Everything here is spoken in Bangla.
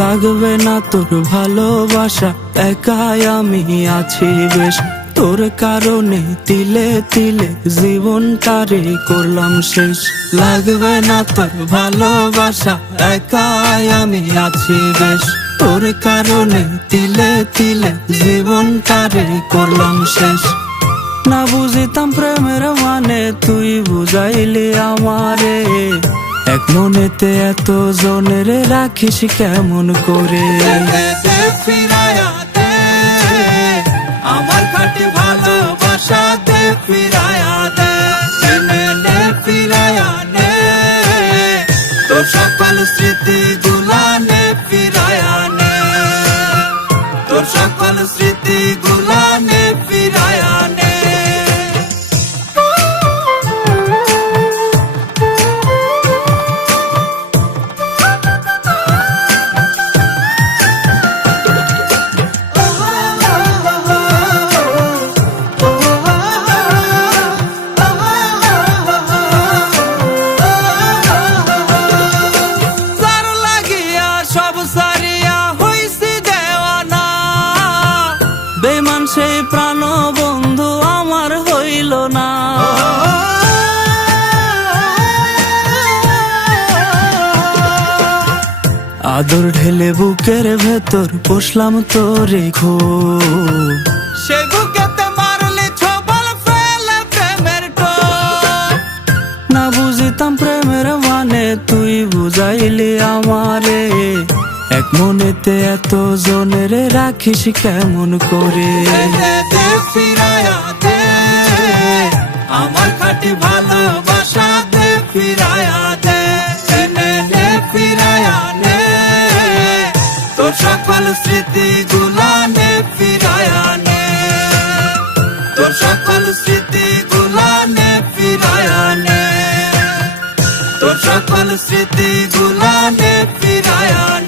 লাগবে না তোর ভালোবাসা, একাই আমি আছি বেশ। তোর কারণে তিলে তিলে জীবনটারে করলাম শেষ। লাগবে না তোর ভালোবাসা, একাই আমি আছি বেশ। তোর কারণে তিলে তিলে জীবনটারে করলাম শেষ। না বুঝিতাম প্রেমের মানে, তুই বুঝাইলি আমারে। এক মনেতে এত জনের রাখিস কেমন করে? ফিরায়া দে আমার খাঁটি ভালোবাসা, দে ফিরায়া দে, ফিরায়া নে তোর সকল স্মৃতি গুলা, নে ফিরায়া নে তোর সকল স্মৃতি গুলা, নে ফিরায়া নে। বেমান সেই প্রাণ বন্ধু আমার হইল না। আদর ঢেলে বুকের ভেতর পোষলাম তোরে খুব, সে বুকেতে মারলে ছবল ফেলে প্রেমের টোপ। না বুঝিতাম প্রেমের মানে, তুই বুঝাইলি আমারে। এক মনেতে এত জনের রাখিস কেমন করে? ফিরায়া দে আমার খাঁটি ভালোবাসা, দে ফিরায়া দে, ফিরায়া নে তোর সকল স্মৃতি গুলা, নে ফিরায়া নে তোর সকল স্মৃতি গুলা, নে ফিরায়া নে তোর সকল স্মৃতি গুলা, নে ফিরায়া নে।